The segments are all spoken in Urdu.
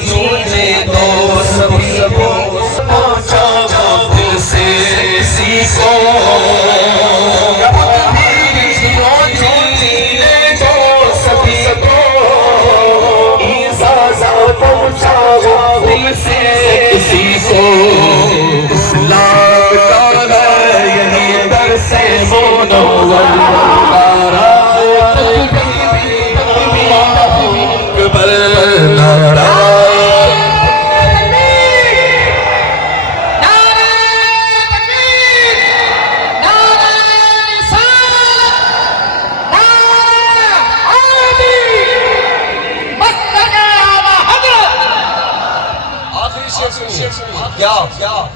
جینے دو سبھی کو پہنچا دل سے کسی کو دل سے کسی کو اسلام کا ہے یہی در سے منور اکبر نعرہ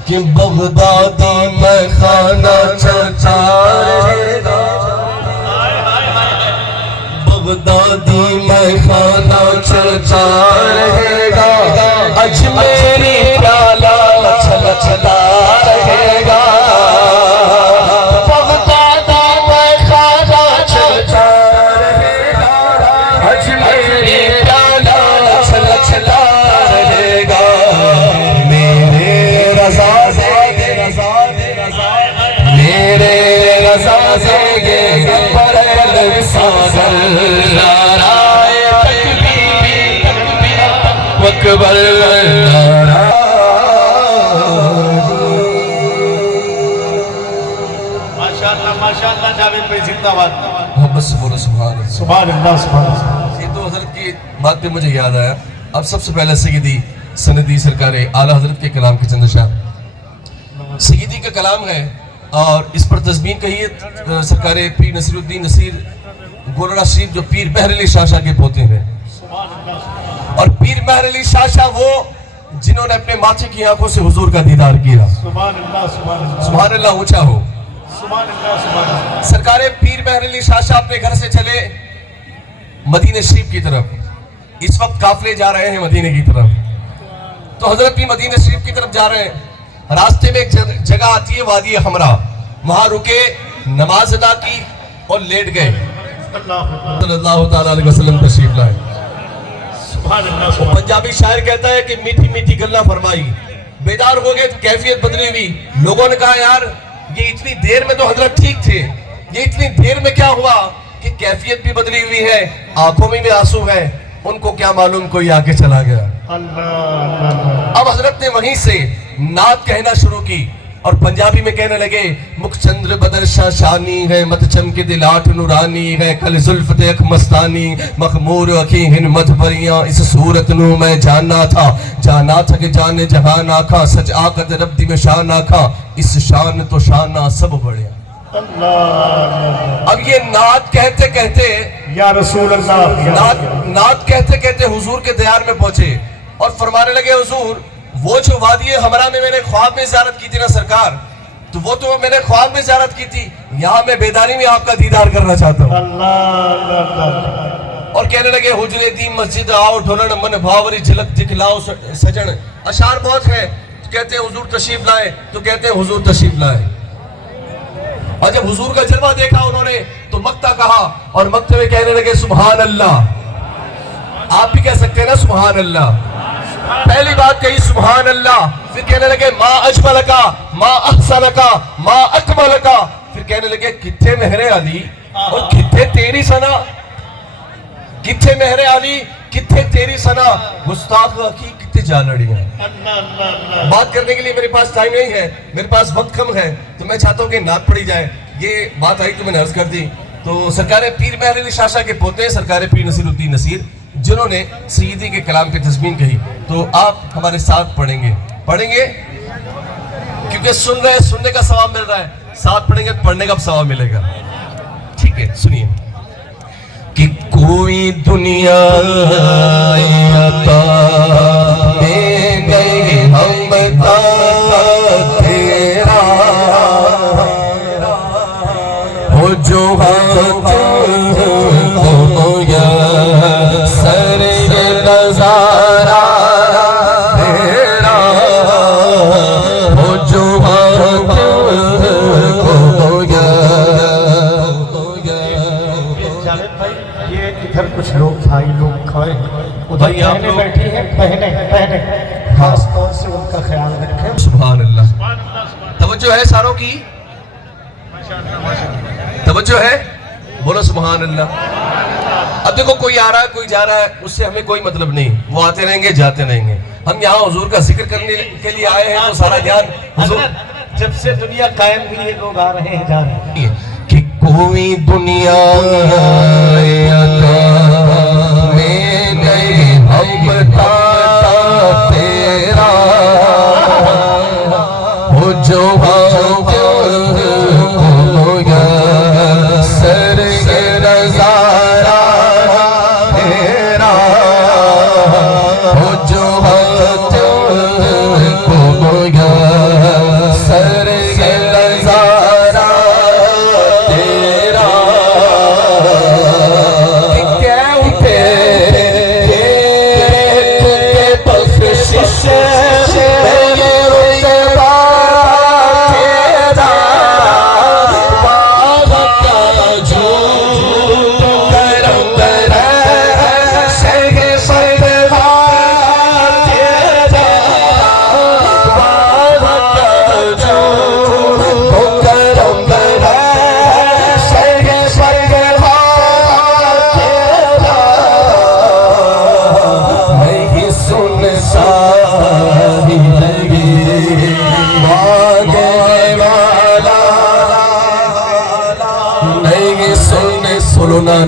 کہ بغدادی میں خانہ چلتا رہے گا بغدادی میں خانہ چلتا رہے گا اجمیری پیالہ چلتا رہے گا بغدادی میں خانہ چلتا رہے گا اجمیری پیالہ چلتا رہے گا میرے رضا سے یہ پرل ساگر نعرہ تکبیر اکبر نعرہ ماشاءاللہ جاوید بھائی زندہ باد بس بولو سبحان اللہ سبحان اللہ سبحان اللہ یہ تو حضرت کی بات پہ مجھے یاد آیا اب سب سے پہلے سیدی سندی سرکار اعلیٰ حضرت کے کلام کے چند اشعار سیدی کا کلام ہے اور اس پر تضمین کہیے سرکار پیر نصیر الدین نصیر گولڑا شریف جو پیر مہر علی شاہ شاہ کے پوتے ہیں اور پیر مہر علی شاہ شاہ وہ جنہوں نے اپنے ماتھے کی آنکھوں سے حضور کا دیدار کیا سبحان اللہ اونچا ہو سرکار پیر مہر علی شاہ شاہ اپنے گھر سے چلے مدینہ شریف کی طرف اس وقت قافلے جا رہے ہیں مدینہ کی طرف تو حضرت بھی مدینہ شریف کی طرف جا رہے ہیں راستے میں ایک جگہ آتی ہے وادی حمرا وہاں رکے نماز ادا کی اور لیٹ گئے صلی اللہ تعالیٰ علیہ وسلم تشریف لائے پنجابی شاعر کہتا ہے کہ میٹھی میٹھی گلہ فرمائی بیدار ہو گئے تو کیفیت بدلی ہوئی لوگوں نے کہا یار یہ اتنی دیر میں تو حضرت ٹھیک تھے یہ اتنی دیر میں کیا ہوا کہ کیفیت بھی بدلی ہوئی ہے آنکھوں میں بھی آنسو ہے ان کو کیا معلوم کوئی آگے چلا گیا اب حضرت نے وہیں سے نعت کہنا شروع کی اور پنجابی میں کہنے لگے مکھ چندر بدر شاہ شانی ہے مت چمکے دلاٹ نورانی ہے کل زلفت اک مستانی مخمور اکھی ہن مدھ پریاں اس صورت نو میں جاننا تھا کہ جانے جہان آکھا سچ آقد رب دی میں شان آکھا اس شان تو شانہ سب بڑھیا اب یہ نعت کہتے کہتے یا رسول اللہ نعت کہتے کہتے حضور کے دیار میں پہنچے اور فرمانے لگے حضور وہ جو وادی حمرا میں نے خواب میں زیارت کی تھی نا سرکار تو وہ تو میں نے خواب میں زیارت کی تھی یہاں میں بیداری میں آپ کا دیدار کرنا چاہتا ہوں اور کہنے لگے حجرے دی مسجد آؤ ڈھولن من بھاوری جھلک دکھلاؤ سجن اشعار بہت ہیں کہتے ہیں حضور تشریف لائے تو کہتے ہیں حضور تشریف لائے اور جب حضور کا جلوہ دیکھا انہوں نے تو مکتہ کہا اور مکتہ میں کہنے لگے سبحان اللہ آپ بھی کہہ سکتے ہیں نا سبحان اللہ پہلی بات کہی سبحان اللہ پھر کہنے لگے ما اجملکا ما احسنکا ما اکملکا پھر کہنے لگے کتھے مہر علی اور کتھے تیری ثنا کتھے مہر علی کتھے تیری ثنا گستاخ کی کتھے جانڑیاں بات کرنے کے لیے میرے پاس ٹائم نہیں ہے میرے پاس وقت کم ہے تو میں چاہتا ہوں کہ نعت پڑھی جائے یہ بات آئی تو میں نے عرض کر دی تو سرکار پیر مہر علی شاہ شاہ کے پوتے ہیں سرکار پیر نصیر الدین نصیر جنہوں نے سیدی کے کلام کی تضمین کہی تو آپ ہمارے ساتھ پڑھیں گے کیونکہ سن رہے ہیں سننے کا ثواب مل رہا ہے ساتھ پڑھیں گے پڑھنے کا ثواب ملے گا ٹھیک ہے سنیے کہ کوئی دنیا عطا دے گئی ہم بتا تیرا ہو جو ہاتھ ہو یا سر نظارہ تیرا ہو جو ہاتھ ہو یا ادھر کچھ لوگ بھائی لوگ کھائے ادھر بہنیں بیٹھی ہیں بہنیں خاص طور سے ان کا خیال رکھیں. سبحان اللہ. توجہ ہے ساروں کی؟ توجہ ہے؟ بولو سبحان اللہ. اب دیکھو کوئی آ رہا ہے کوئی جا رہا ہے، اس سے ہمیں کوئی مطلب نہیں، وہ آتے رہیں گے جاتے رہیں گے. ہم یہاں حضور کا ذکر کرنے کے لیے آئے ہیں تو سارا دھیان حضور. جب سے دنیا قائم ہوئی ہے لوگ آ رہے ہیں جا رہے ہیں. کہ کوئی دنیا میں نہیں ہمتا تیرا ہو جو سر نظارہ تیرا ہو جو سر نظارہ تیرا کیا اٹھے بخشش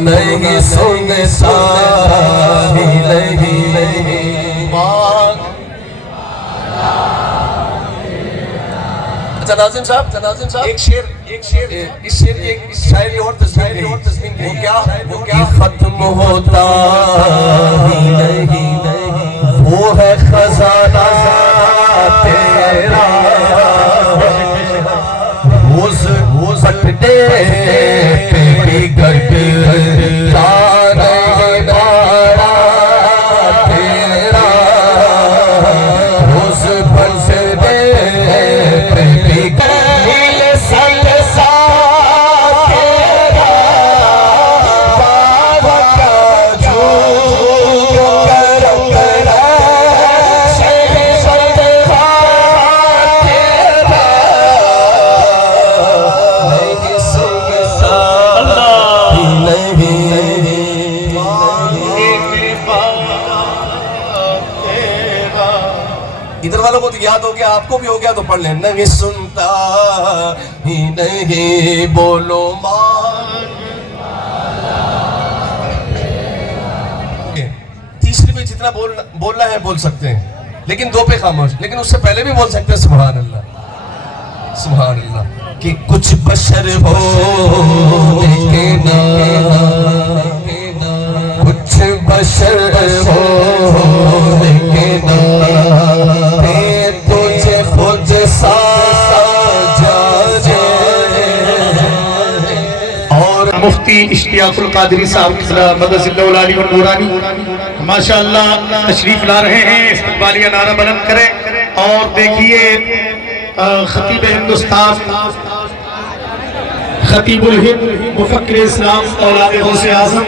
نہیں سن ساری نہیں. اچھا ناظم صاحب ایک شعر اس شعر کی ایک شاعری اور تسبیح وہ کیا ختم ہوتا ہی نہیں وہ ہے خزانہ تیرا روز پٹنے پہ بھی گرد تارے بارا تیرا روز پٹنے پہ بھی گرد سنگ سا تیرا بابا کا جو کرم کرا شہر سردہ تیرا نہیں سنگ سا ادھر والوں کو تو یاد ہو گیا، آپ کو بھی ہو گیا تو پڑھ لیں. نہیں سنتا ہی نہیں بولو مان. تیسری میں جتنا بولنا ہے بول سکتے ہیں، لیکن دو پہ خاموش. لیکن اس سے پہلے بھی بول سکتے ہیں سبحان اللہ سبحان اللہ. کہ کچھ بشر ہو لیکن کچھ بشر ہو لیکن تجھے خود سا جانے. اور مفتی اشتیاق القادری صاحب مدث اللہ العلی والنورانی ماشاءاللہ تشریف لا رہے ہیں. استقبالیہ نعرہ بلند کریں. اور دیکھیے خطیب ہندوستان خطیب الہند مفکر اسلام اولاد غوث اعظم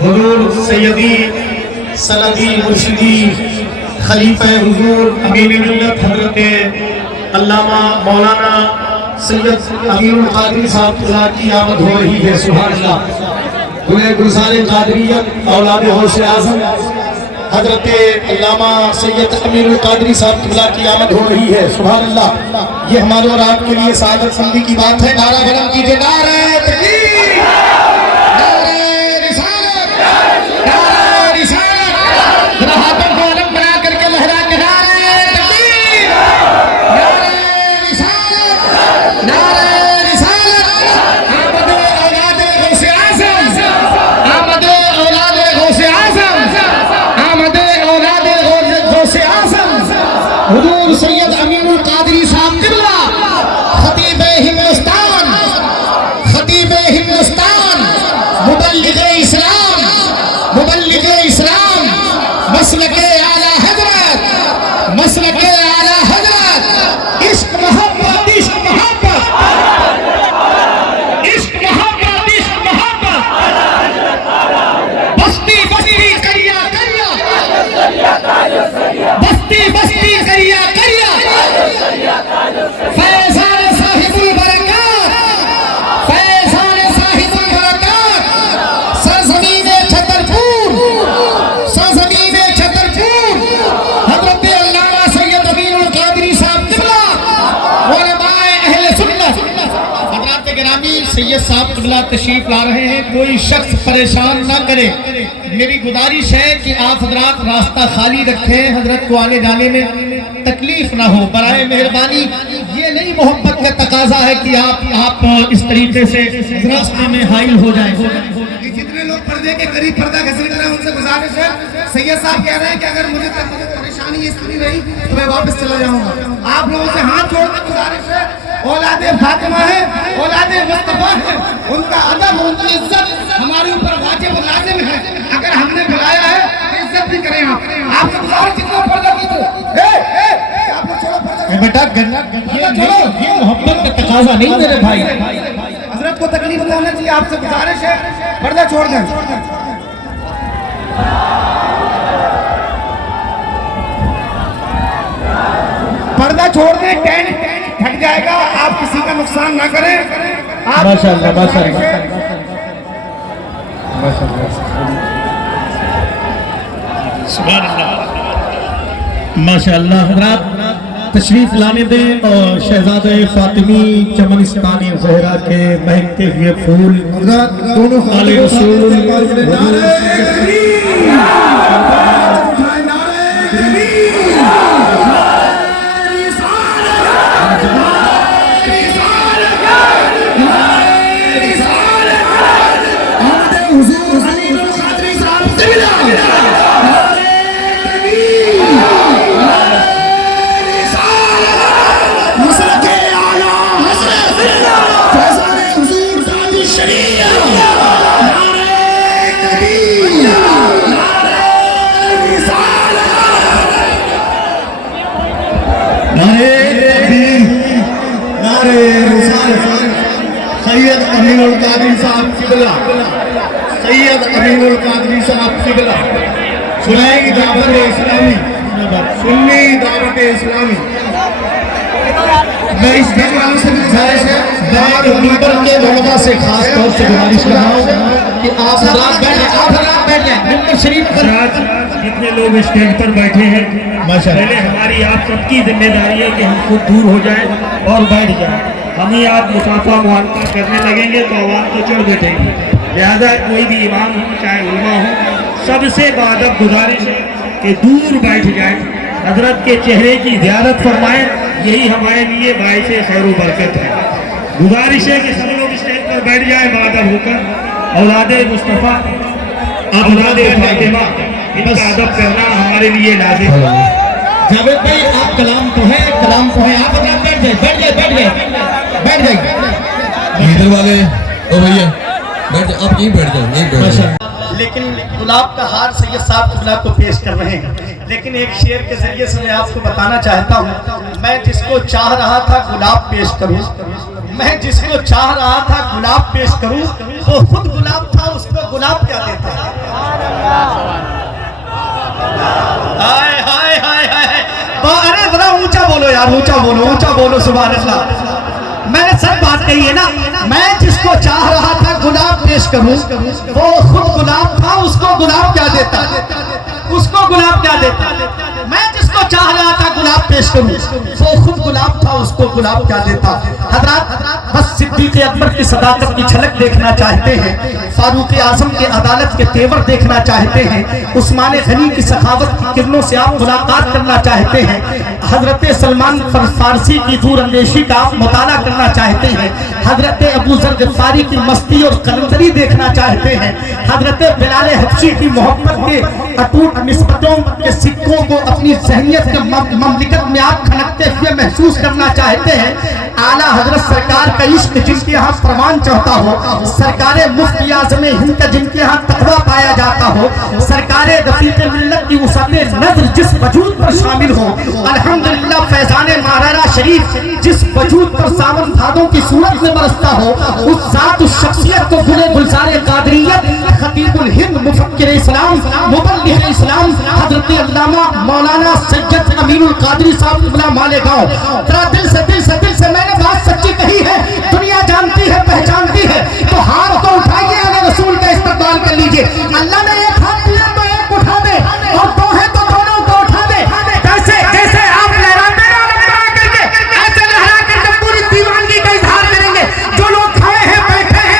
حضور سیدی سندی مرشدی خلیفہ حضور امیر ملت حضرت علامہ مولانا سید امیر القادری صاحب کی آمد ہو رہی ہے. سبحان اللہ. گلزار قادریت اولاد غوث اعظم حضرت علامہ سید امیر القادری صاحب کی آمد ہو رہی ہے. سبحان اللہ. یہ ہمارے اور آپ کے لیے سعادت سمندی کی بات ہے. نعرہ بلند کیجئے. نعرہ تکبیر، نعرہ رسالت، نعرہ رسالت. ذرا ہاتھوں کو علم بنا کر کے لہرا کے نعرہ تکبیر، نعرہ رسالت، نعرہ رسالت. آمد اولاد غوث اعظم، آمد اولاد غوث اعظم، آمد اولاد غوث اعظم حضور سید امین القادری صاحب قبلہ خطیب ہندوستان، خطیب ہندوستان، مبلغ اسلام، مبلغ اسلام، مسلک اعلیٰ حضرت، مسلک اعلیٰ حضرت. عشق محبت، عشق محبت، عشق محبت، عشق محبت. بستی بستی کریا کریا سید صاحب قبلہ تشریف لا رہے ہیں، کوئی شخص پریشان نہ کرے. میری گزارش ہے کہ آپ حضرات راستہ خالی رکھیں، حضرت کو آنے جانے میں تکلیف نہ ہو. برائے مہربانی یہ نہیں محبت کا تقاضا ہے کہ آپ اس طریقے سے راستے میں حائل ہو جائیں. جتنے لوگ پردے کے قریب پردہ گھسیٹ رہے ہیں ان سے گزارش ہے. سید صاحب کہہ رہے ہیں کہ اگر مجھے پریشانی اس طرح رہی تو میں واپس چلا جاؤں گا. آپ لوگوں سے ہاتھ جوڑ کر گزارش ہے، اولاد فاطمہ ہے، اولاد مصطفیٰ ہے، ان کا ادب، ان کی عزت ہمارے اوپر واجب و لازم ہے. اگر ہم نے بلایا ہے تو عزت بھی کریں. آپ سے گزارش جتنا پردہ کیجیے. آپ لوگ چھوڑو پردہ، بیٹا یہ محبت کا تقاضا نہیں میرے بھائی. حضرت کو تکلیف نہ ہونا چاہیے. آپ سے گزارش ہے پردہ چھوڑ دیں. پردہ چھوڑ دیں، ٹینٹ پھٹ جائے گا. آپ کسی کا نقصان نہ کریں. ماشاءاللہ ماشاءاللہ سبحان اللہ ماشاءاللہ. حضرات تشریف لانے دیں اور شہزادہ فاطمی چمنستانی زہرا کے مہکتے ہوئے پھول دونوں آل رسول سید امین القادری صاحب قبلہ، سید امین القادری صاحب قبلہ سنائیں دعوت اسلامی، سنی دعوت اسلامی. میں اس جگہ سے گزارش ہے، میں میٹر کے علماء سے خاص طور سے گزارش کر رہا ہوں کہ آپ حضرات بیٹھ جائیں. ممبر شریف پر جتنے لوگ اسٹیج پر بیٹھے ہیں پہلے ہماری آپ سب کی ذمہ داری ہے کہ ہم خود دور ہو جائیں اور بیٹھ جائیں. ہم ہی آپ مسافہ معانقہ کرنے لگیں گے تو عوام تو چڑھ بیٹھیں گے. لہذا کوئی بھی امام ہو چاہے علماء ہو، سب سے بادب گزارش ہے کہ دور بیٹھ جائیں، حضرت کے چہرے کی زیارت فرمائیں. یہی ہمارے لیے باعث خیر و برکت ہے. گزارش ہے کہ سب لوگ اسٹیج پر بیٹھ جائیں بادب ہو کر. اولاد مصطفیٰ، اولاد فاطمہ، ان کا ادب کرنا ہمارے لیے لازم ہے. جاوید بھائی آپ کلام تو ہے، آپ اگر بیٹھ جائیں بیٹھ جائیں. ادھر والے او بھیا بیٹھ جائیں، آپ یہیں بیٹھ جائیں، یہیں بیٹھ جائیں. لیکن گلاب کا ہار سید صاحب قبلہ کو پیش کر رہے ہیں. لیکن ایک شعر کے ذریعے سے میں آپ کو بتانا چاہتا ہوں، میں جس کو چاہ رہا تھا گلاب پیش کروں، میں جس کو چاہ رہا تھا گلاب پیش کروں، وہ خود گلاب تھا، اس کو گلاب کیا دیتا ہے. ہائے ہائے ہائے ہائے، ارے ذرا اونچا بولو یار، اونچا بولو سبحان اللہ. میں نے سب بات کہی ہے نا، میں جس کو چاہ رہا تھا گلاب پیش کروں، وہ خود گلاب تھا، اس کو گلاب کیا دیتا، اس کو گلاب کیا دیتا. میں جس کو چاہ رہا تھا گلاب پیش کروں، وہ خود گلاب تھا، اس کو گلاب کیا دیتا. حضرات بس صدیق اکبر کی صداقت کی جھلک دیکھنا چاہتے ہیں، فاروق اعظم کے عدالت کے تیور دیکھنا چاہتے ہیں، عثمان غنی کی سخاوت کی کرنوں سے آپ ملاقات کرنا چاہتے ہیں، حضرت سلمان فارسی کی دور اندیشی کا آپ مطالعہ کرنا چاہتے ہیں، حضرت ابو ذر غفاری کی مستی اور قلندری دیکھنا چاہتے ہیں، حضرت بلال حبشی کی محبت کے اٹوٹ نسبتوں کے سکوں کو اپنی ذہنیت کے مملکت میں آپ کھنکتے ہوئے محسوس کرنا چاہتے ہیں، اعلیٰ حضرت سرکار کا عشق جن کے ہاں پروان چڑھتا ہو، سرکار مفتی اعظم ہند کا جن کے ہاں تقویٰ پایا جاتا ہو، سرکار رفیق ملت کی وسعت نظر جس وجود پر شامل ہو، الحمدللہ فیضان مارارہ شریف جس وجود پر ساون بھادوں کی صورت میں برستا ہو، اس ذات اس شخصیت کو گلے گلزار قادریت، خطیب الہند، مفکر اسلام، مبلغ اسلام، حضرت علامہ مولانا سید امین القادری صاحب قبلہ مالیگاؤں. ذرا دل سے میں نے بات سچی کہی ہے، دنیا جانتی ہے پہچانتی ہے، تو ہاتھ تو اٹھائیے، اگر رسول کا استقبال کر لیجئے. اللہ نے ایک ہاتھ دیا تو ایک اٹھا دے، اور دو ہے تو دونوں کو اٹھا دے. جیسے آپ لہراتے ہیں ایسے لہرا کر کے پوری دیوانگی کا اظہار کریں گے. جو لوگ کھڑے ہیں بیٹھے ہیں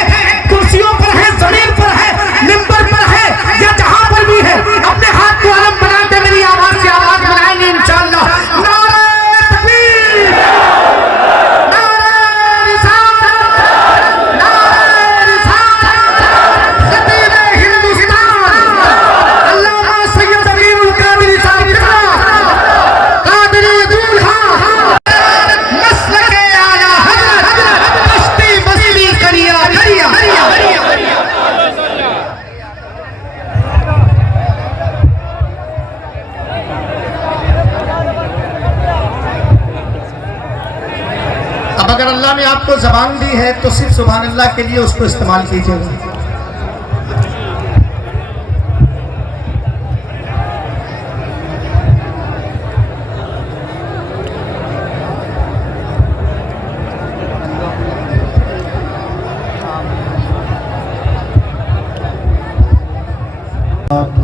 اب اگر اللہ نے آپ کو زبان دی ہے تو صرف سبحان اللہ کے لیے اس کو استعمال کیجیے گا.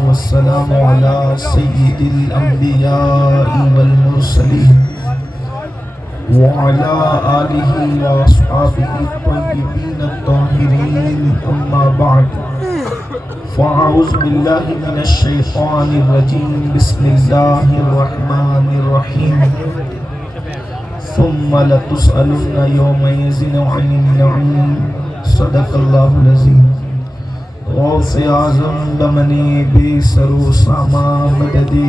والسلام على سيد الأنبياء والمرسلين وعلى آله وأصحابه الطيبين الطاهرين أما بعد فأعوذ بالله من الشيطان الرجيم بسم الله الرحمن الرحيم ثم لتسألن يومئذ عن النعيم صدق الله العظيم. غوث اعظم بمنی بے سرو ساما مددِ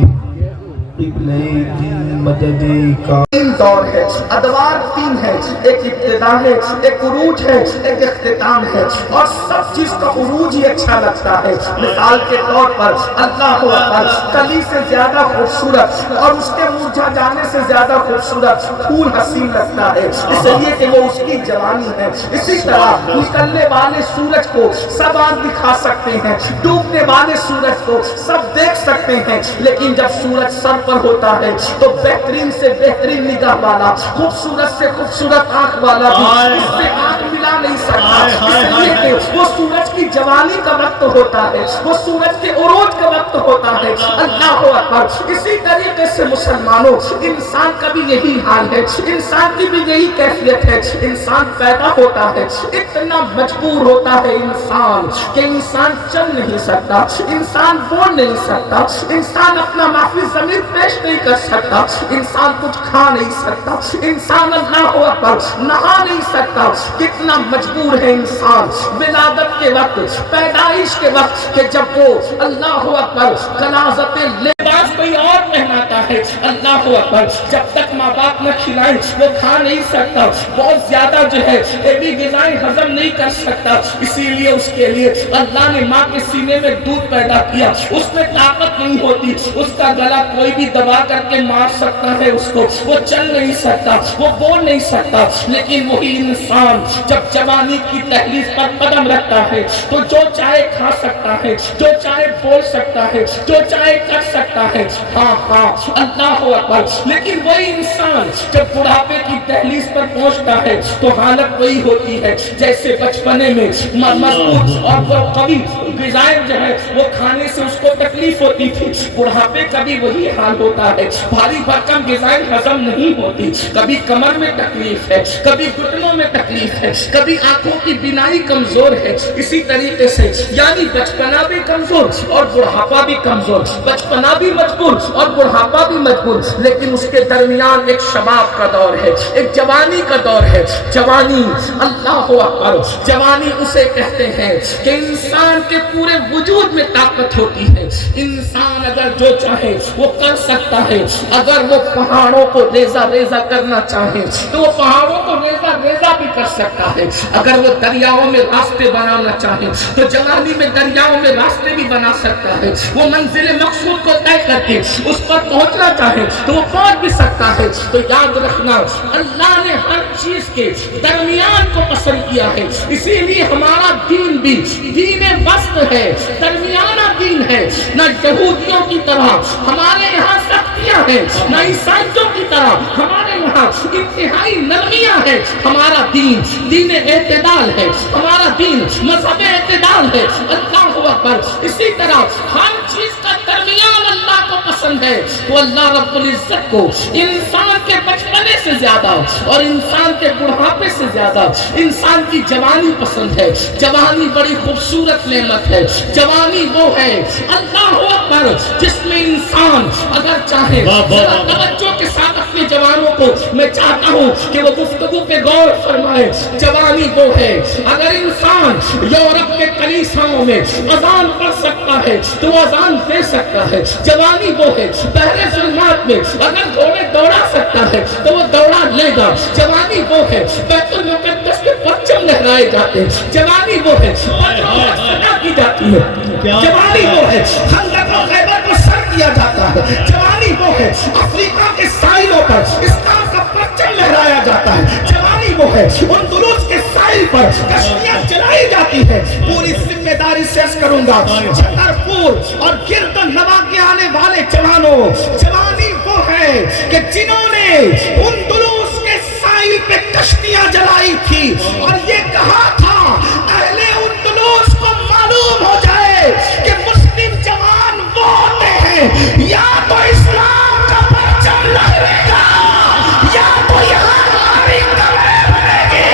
قبلے کی مدد کا. تین دور ہے، ادوار تین ہے، ایک ابتدا ہے، ایک عروج ہے، ایک اختتام ہے، اور سب چیز کا عروج ہی اچھا لگتا ہے. مثال کے طور پر اللہ اکبر کلی سے زیادہ خوبصورت اور اس کے مرجھا جانے سے زیادہ خوبصورت پھول حسین لگتا ہے، اس لیے کہ وہ اس کی جوانی ہے. اسی طرح نکلنے والے سورج کو سب آنکھ دکھا سکتے ہیں، ڈوبنے والے سورج کو سب دیکھ سکتے ہیں، لیکن جب سورج سر پر ہوتا ہے تو بہترین سے بہترین نگاہ والا، خوبصورت سے خوبصورت آنکھ والا بھی اس سے آنکھ ملا نہیں سکتا، اس لیے کہ وہ سورج کی جوانی کا وقت ہوتا ہے، وہ سورج کے عروج کا وقت ہوتا ہے. اللہ اکبر. اسی طریقے سے مسلمانوں، انسان کا بھی یہی حال ہے، انسان کی بھی یہی کیفیت ہے. انسان پیدا ہوتا ہے، اتنا مجبور ہوتا ہے انسان کہ انسان چل نہیں سکتا، انسان بول نہیں سکتا، انسان اپنا معافی ضمیر پیش نہیں کر سکتا، انسان کچھ کھا نہیں سکتا، انسان اللہ اکبر نہا نہیں سکتا. کتنا مجبور ہے انسان ولادت کے وقت، پیدائش کے وقت، کہ جب وہ اللہ اکبر غلاظت لباس کوئی اور پہناتا ہے. اللہ اکبر جب تک ماں باپ نہ کھلائیں وہ کھا نہیں سکتا، بہت زیادہ جو ہے ہیوی غذائیں ہضم نہیں کر سکتا. اسی لیے اس کے لیے اللہ نے ماں کے سینے میں دودھ پیدا کیا. اس میں طاقت نہیں ہوتی، اس کا گلا کوئی بھی دبا کر کے مار سکتا ہے اس کو، وہ چل نہیں سکتا، وہ بول نہیں سکتا. لیکن وہی انسان جب جوانی کی دہلیز پر قدم رکھتا ہے تو جو چاہے کھا سکتا ہے، جو چاہے بول سکتا ہے، جو چاہے کر سکتا ہے. ہاں اللہ اکبر. لیکن وہی انسان جب بڑھاپے کی دہلیز پر پہنچتا ہے تو حالت وہی ہوتی ہے جیسے بچپنے میں مضبوط اور قوی غذائیں جو ہے وہ کھانے سے اس کو تکلیف ہوتی تھی. بڑھاپے کا بھی وہی حال ہوتا ہے، بھاری بھرکم غذائیں ہضم نہیں ہوتی، کبھی کمر میں تکلیف ہے، کبھی گھٹنوں میں تکلیف ہے، کبھی آنکھوں کی بینائی کمزور ہے. اسی طریقے سے یعنی بچپنا بھی کمزور اور بڑھاپا بھی کمزور، بچپنا بھی مجبور اور بڑھاپا بھی مجبور. لیکن اس کے درمیان ایک شباب کا دور ہے، ایک جوانی کا دور ہے. جوانی اللہ اکبر، جوانی اسے کہتے ہیں کہ انسان کے پورے وجود میں طاقت ہوتی ہے. انسان اگر جو چاہے وہ کر سکتا ہے. اگر وہ پہاڑوں کو ریزہ ریزہ کرنا چاہے تو وہ پہاڑوں کو ریزہ ریزہ بھی کر سکتا ہے. اگر وہ دریاؤں میں راستے بنانا چاہے تو جوانی میں دریاؤں میں راستے بھی بنا سکتا ہے. وہ منزل مقصود کو طے کر کے اس پر پہنچنا چاہے تو وہ پہنچ بھی سکتا ہے. تو یاد رکھنا اللہ نے ہر چیز کے درمیان کو پسند کیا ہے. اسی لیے ہمارا دین بھی دین وسط ہے، درمیانہ دین ہے. نہ یہودیوں کی طرح ہمارے یہاں سختیاں ہیں، نہ عیسائیوں کی طرح ہمارے یہاں انتہائی نرمیاں ہیں. ہمارا دین دین اعتدال ہے، ہمارا دین مذہب اعتدال ہے. اللہ اکبر. اسی طرح ہر چیز کا درمیان اللہ کو پسند ہے. تو اللہ رب العزت کو انسان کے بچپنے سے زیادہ اور انسان کے بڑھاپے سے زیادہ انسان کی جوانی پسند ہے. جوانی بڑی خوبصورت نعمت ہے. جوانی وہ ہے اللہ اکبر جس میں انسان اگر چاہے توجہ کے ساتھ اپنے جوانوں کو میں چاہتا ہوں کہ وہ گفتگو پہ غور فرمائے. جوانی وہ ہے اگر انسان یورپ کے کلیساؤں میں اذان پڑھ سکتا ہے تو وہ اذان دے سکتا ہے. جوانی وہ ہے پہلے ظلمات میں اگر گھوڑے دوڑا سکتا ہے تو وہ دوڑا لے گا. جوانی وہ ہے بیت المقدس کے پرچم لہرائے جاتے ہیں. جوانی وہ ہے سجا کی جاتی ہے. جوانی وہ ہے خندق و خیبر کو سر کیا جاتا ہے. جوانی وہ ہے افریقہ کے ساحلوں پر اسلام کا پرچم لہرایا جاتا ہے. جوانی وہ ہے اندلس کے ساحل پر کشتیاں چلائی جاتی ہے. پوری ذمہ داری سے عرض کروں گا چھترپور اور گرد نواح کے آنے والے جوانوں، جوانی وہ ہے کہ جنہوں نے اندلس کے ساحل پہ کشتیاں جلائی تھی اور یہ کہا تھا اہل اندلس کو معلوم ہو جائے کہ مسلم جوان وہ ہوتے ہیں یا تو اسلام کا پرچم لہرے گا یا تو یہاں ہماری کمریں بنے گی.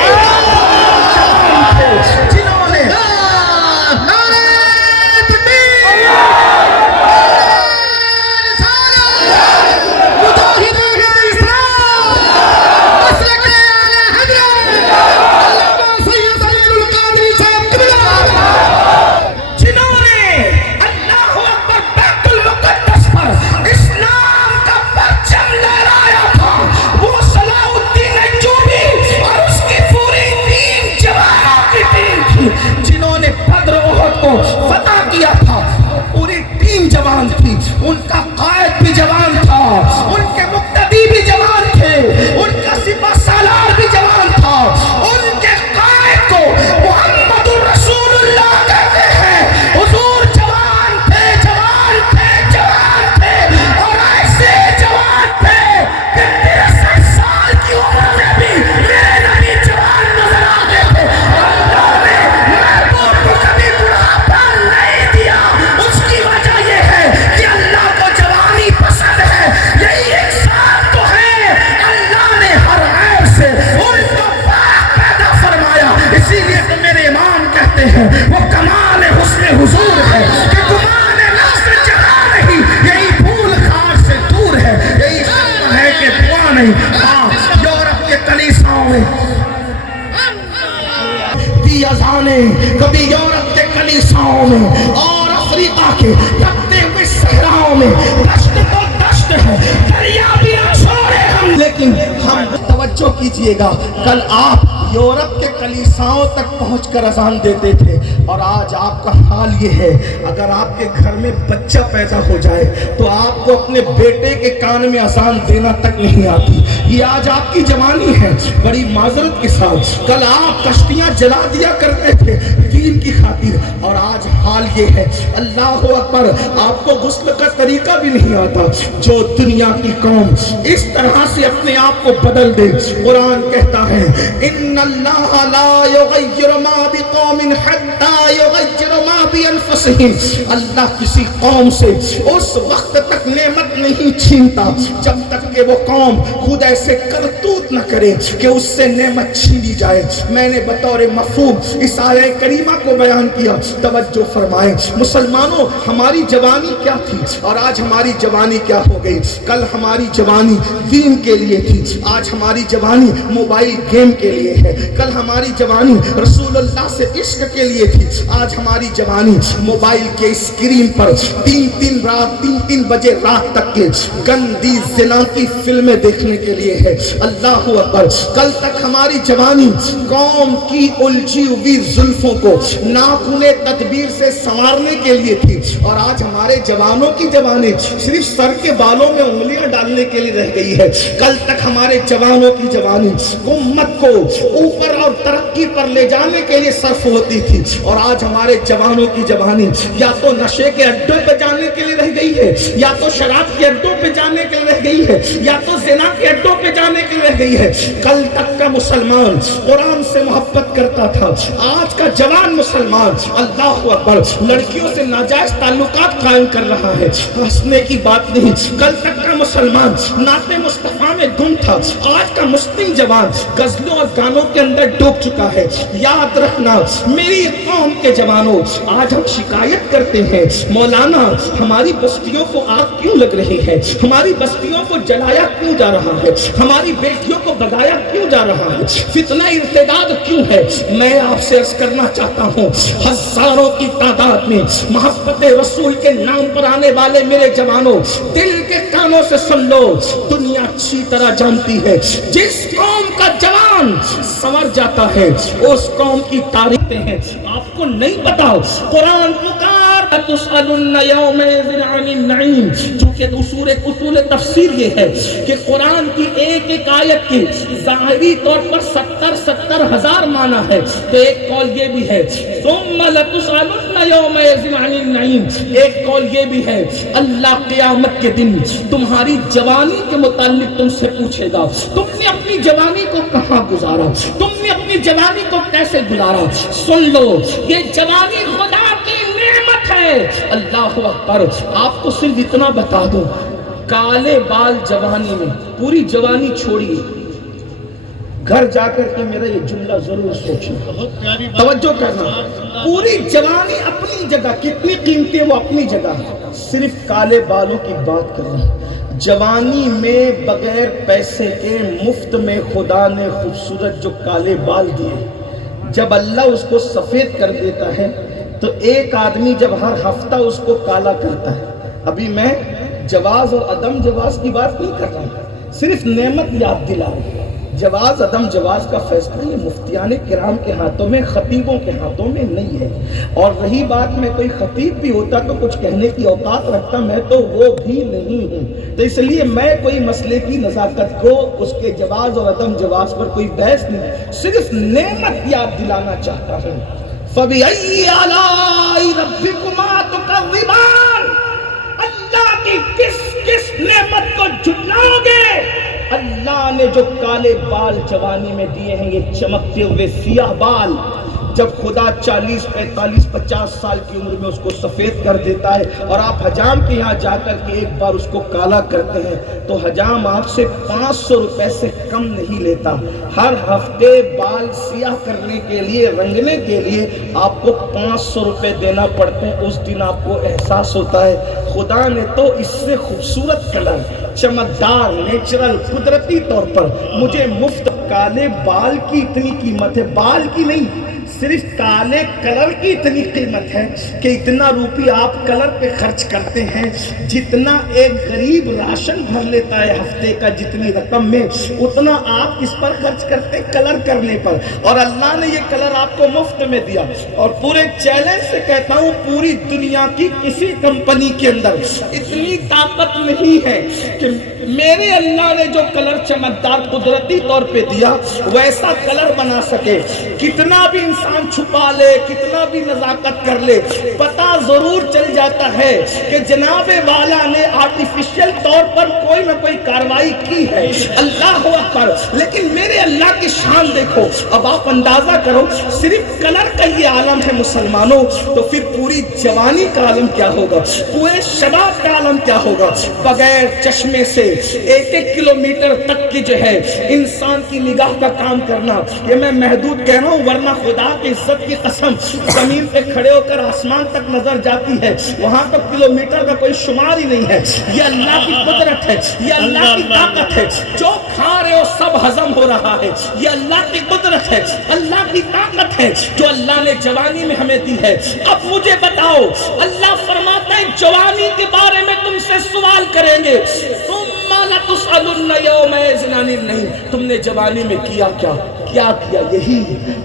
جنہوں نے فتح کیا تھا، پوری ٹیم جوان تھی، ان کا قائد بھی جوان تھا، ان کے مقتدی بھی جوان تھے، ان کا سپہ سالار بھی جوان تھا، ان کے قائد کو محمد رسول اللہ کہتے ہیں. حضور جوان تھے، جوان تھے، جوان تھے اور ایسے جوان تھے کہ 63 سال کی عمر میں بھی میرے نبی جوان نظر آتے تھے. اللہ نے محبوب کو کبھی بڑھاپا نہیں دیا. اس کی وجہ یہ ہے کہ اللہ کو جوانی پسند ہے. یہی ایک ساتھ تو ہے اللہ نے ہر عیب سے ان کو پاک پیدا فرمایا. اسی لیے تو میرے امام کہتے ہیں وہ کمال حسن حضور ہے کہ گمان نفس جگہ نہیں. یہی بھول خار سے دور ہے، یہی ختم ہے کہ دعا نہیں. ہاں یورپ کے کلیساؤں میں دی اذانیں کبھی یورپ کے کلیساؤں میں اور افریقہ کے تپتے ہوئے صحراؤں میں دشت تو دشت ہے، دریا بھی نہ چھوڑے ہم. لیکن ہم توجہ کیجئے گا، کل آپ یورپ کے کلیساؤں تک پہنچ کر اذان دیتے تھے اور آج آپ کا حال یہ ہے. اگر آپ کے گھر میں بچہ پیدا ہو جائے تو آپ کو اپنے بیٹے کے کان میں اذان دینا تک نہیں آتی. یہ آج آپ کی جوانی ہے. بڑی معذرت کے ساتھ کل آپ کشتیاں جلا دیا کرتے تھے دین کی خاطر اور آج حال یہ ہے. اللہ اکبر، آپ کو غسل کا طریقہ بھی نہیں آتا. جو دنیا کی قوم اس طرح سے اپنے آپ کو بدل دے، قرآن کہتا ہے ان اللہ لا یغیر ما بقوم حتی یغیر ما بانفسہم. اللہ کسی قوم سے اس وقت تک نعمت نہیں چھینتا جب تک کہ وہ قوم خود ایسے کرتوت نہ کرے کہ اس سے نعمت چھینی جائے. میں نے بطور مفہوم اس آیہ کریمہ کو بیان کیا. توجہ فرمائیں مسلمانوں، ہماری جوانی کیا تھی اور آج ہماری جوانی کیا ہو گئی. کل ہماری جوانی دین کے لیے تھی، آج ہماری جوانی موبائل گیم کے لیے ہے. کل ہماری جوانی رسول اللہ سے عشق کے لیے تھی، آج ہماری جوانی موبائل کے اسکرین پر تین بجے رات تک کے گندی زنا کی فلمیں دیکھنے کے لیے ہے. اللہ اکبر، کل تک ہماری جوانی قوم کی الجھی ہوئی زلفوں کو ناخن تدبیر سے سنوارنے کے لیے تھی اور آج ہمارے جوانوں کی جوانی صرف سر کے بالوں میں انگلیاں ڈالنے کے لیے رہ گئی ہے. کل تک ہمارے جوانوں کی جوانی امت کو اوپر اور ترقی پر لے جانے کے لیے صرف ہوتی تھی اور آج ہمارے جوانوں کی جوانی یا تو نشے کے اڈوں پہ جانے کے لیے رہ گئی ہے، یا تو شراب کے اڈوں پہ جانے کے لیے رہ گئی ہے، یا تو زنا کے اڈوں پہ جانے کے لیے رہ گئی ہے. کل تک کا مسلمان قرآن سے محبت کرتا تھا، آج کا جوان مسلمان اللہ اکبر لڑکیوں سے ناجائز تعلقات قائم کر رہا ہے. ہنسنے کی بات نہیں. کل تک کا مسلمان نعت مصطفیٰ میں گم تھا، آج کا مسلم جوان غزلوں اور گانوں کے اندر ڈوب چکا ہے. یاد رکھنا میری قوم کے جوانوں، آج ہم شکایت کرتے ہیں مولانا ہماری بستیوں کو آگ کیوں لگ رہی ہے، ہماری بستیوں کو جلایا کیوں جا رہا ہے، ہماری بیٹیوں کو بگایا کیوں جا رہا ہے، فتنہ ارتداد کیوں ہے. میں آپ سے عرض کرنا چاہتا ہوں ہزاروں کی تعداد میں محبت رسول کے نام پر آنے والے میرے جوانوں، دل کے کانوں سے سن لو. دنیا اچھی طرح جانتی ہے جس قوم کا جوان سنور جاتا ہے اس قوم کی تاریخ ہیں. آپ کو نہیں پتا قرآن پکار لَتُسْأَلُنَّ يَوْمَئِذٍ عَنِ النَّعِيمِ. چونکہ اصول تفسیر یہ ہے کہ قرآن کی ایک ایک آیت کی ظاہری طور پر 70 ہزار معنی ہے. تو ایک قول یہ بھی ہے ثُمَّ لَتُسْأَلُنَّ يَوْمَئِذٍ عَنِ النَّعِيمِ. ایک قول یہ بھی ہے اللہ قیامت کے دن تمہاری جوانی کے متعلق تم سے پوچھے گا تم نے اپنی جوانی کو کہاں گزارا, تم نے اپنی جوانی کو کیسے گزارا. سن لو یہ جوانی خدا کی نعمت ہے. اللہ اکبر. آپ کو صرف اتنا بتا دو, کالے بال جوانی میں, پوری جوانی چھوڑیے, گھر جا کر کے میرا یہ جملہ ضرور سوچیں, توجہ کرنا. پوری جوانی اپنی جگہ کتنی قیمتی ہے, وہ اپنی جگہ, صرف کالے بالوں کی بات کر رہا ہوں. جوانی میں بغیر پیسے کے مفت میں خدا نے خوبصورت جو کالے بال دیے, جب اللہ اس کو سفید کر دیتا ہے تو ایک آدمی جب ہر ہفتہ اس کو کالا کرتا ہے. ابھی میں جواز اور عدم جواز کی بات نہیں کر رہا ہوں, صرف نعمت یاد دلا رہا ہوں. جواز عدم جواز کا فیصلہ یہ مفتیان کرام کے ہاتھوں میں, خطیبوں کے ہاتھوں میں نہیں ہے. اور رہی بات میں کوئی خطیب بھی ہوتا تو کچھ کہنے کی اوقات رکھتا, میں تو وہ بھی نہیں ہوں. تو اس لیے میں کوئی مسئلے کی نزاکت کو, اس کے جواز اور عدم جواز پر کوئی بحث نہیں, صرف نعمت یاد دلانا چاہتا ہوں. فَبِأَيِّ آلَاءِ رَبِّكُمَا تُكَذِّبَانِ. اللہ کی کس نعمت کو جھٹلاؤ گے. اللہ نے جو کالے بال جوانی میں دیے ہیں, یہ چمکتے ہوئے سیاہ بال, جب خدا 40 45 50 سال کی عمر میں اس کو سفید کر دیتا ہے اور آپ حجام کے یہاں جا کر کے ایک بار اس کو کالا کرتے ہیں تو حجام آپ سے 500 روپے سے کم نہیں لیتا. ہر ہفتے بال سیاہ کرنے کے لیے, رنگنے کے لیے آپ کو 500 روپے دینا پڑتے ہیں. اس دن آپ کو احساس ہوتا ہے خدا نے تو اس سے خوبصورت کلر, چمکدار, نیچرل, قدرتی طور پر مجھے مفت. کالے بال کی اتنی قیمت ہے, بال کی نہیں, صرف کالے کلر کی اتنی قیمت ہے کہ اتنا روپی آپ کلر پہ خرچ کرتے ہیں جتنا ایک غریب راشن بھر لیتا ہے ہفتے کا جتنی رقم میں, اتنا آپ اس پر خرچ کرتے کلر کرنے پر. اور اللہ نے یہ کلر آپ کو مفت میں دیا. اور پورے چیلنج سے کہتا ہوں, پوری دنیا کی کسی کمپنی کے اندر اتنی طاقت نہیں ہے کہ میرے اللہ نے جو کلر چمکدار قدرتی طور پہ دیا ویسا کلر بنا سکے. کتنا بھی انسان چھپا لے, کتنا بھی نزاکت کر لے, پتہ ضرور چل جاتا ہے کہ جناب والا نے آرٹیفیشل طور پر کوئی نہ کوئی کاروائی کی ہے. اللہ اکبر. لیکن میرے اللہ کی شان دیکھو. اب آپ اندازہ کرو, صرف کلر کا یہ عالم ہے مسلمانوں, تو پھر پوری جوانی کا عالم کیا ہوگا, پورے شباب کا عالم کیا ہوگا. بغیر چشمے سے 1 کلومیٹر تک کی جو ہے انسان کی نگاہ کا کام کرنا, یہ میں محدود کہہ رہا ہوں, ورنہ خدا کی عزت کی قسم زمین پہ کھڑے ہو کر آسمان تک نظر جاتی ہے, وہاں تک کلومیٹر کا کوئی شمار ہی نہیں ہے. یہ اللہ کی قدرت ہے, یہ اللہ کی طاقت ہے. جو کھا رہے ہو سب ہضم ہو رہا ہے, یہ اللہ کی قدرت ہے, اللہ کی طاقت ہے جو اللہ نے جوانی میں ہمیں دی ہے. اب مجھے بتاؤ, اللہ فرماتا ہے جوانی کے بارے میں تم سے سوال کریں گے, تم نے جوانی میں کیا کیا کیا. یہی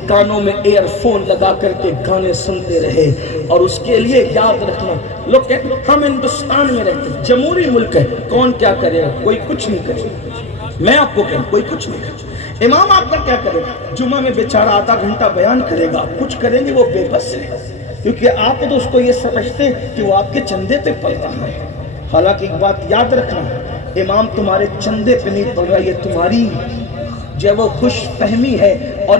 کانوں میں ایئر فون لگا کر کے گانے سنتے رہے. اور اس کے لیے یاد رکھنا, لوگ کہتے ہیں ہم ہندوستان میں رہتے ہیں, جمہوری ملک ہے, کون کیا کرے گا, کوئی کچھ نہیں کرے گا. میں آپ کو کہوں کوئی کچھ نہیں کرے. امام آپ کا کیا کرے گا, جمعہ میں بیچارہ آدھا گھنٹہ بیان کرے گا, کچھ کریں گے وہ بے بس ہے, کیونکہ آپ تو اس کو یہ سمجھتے کہ وہ آپ کے چندے پہ پڑ رہا ہے. حالانکہ ایک بات یاد رکھنا, امام تمہارے چندے پہ نہیں پڑ رہا, یہ تمہاری جو وہ خوش فہمی ہے اور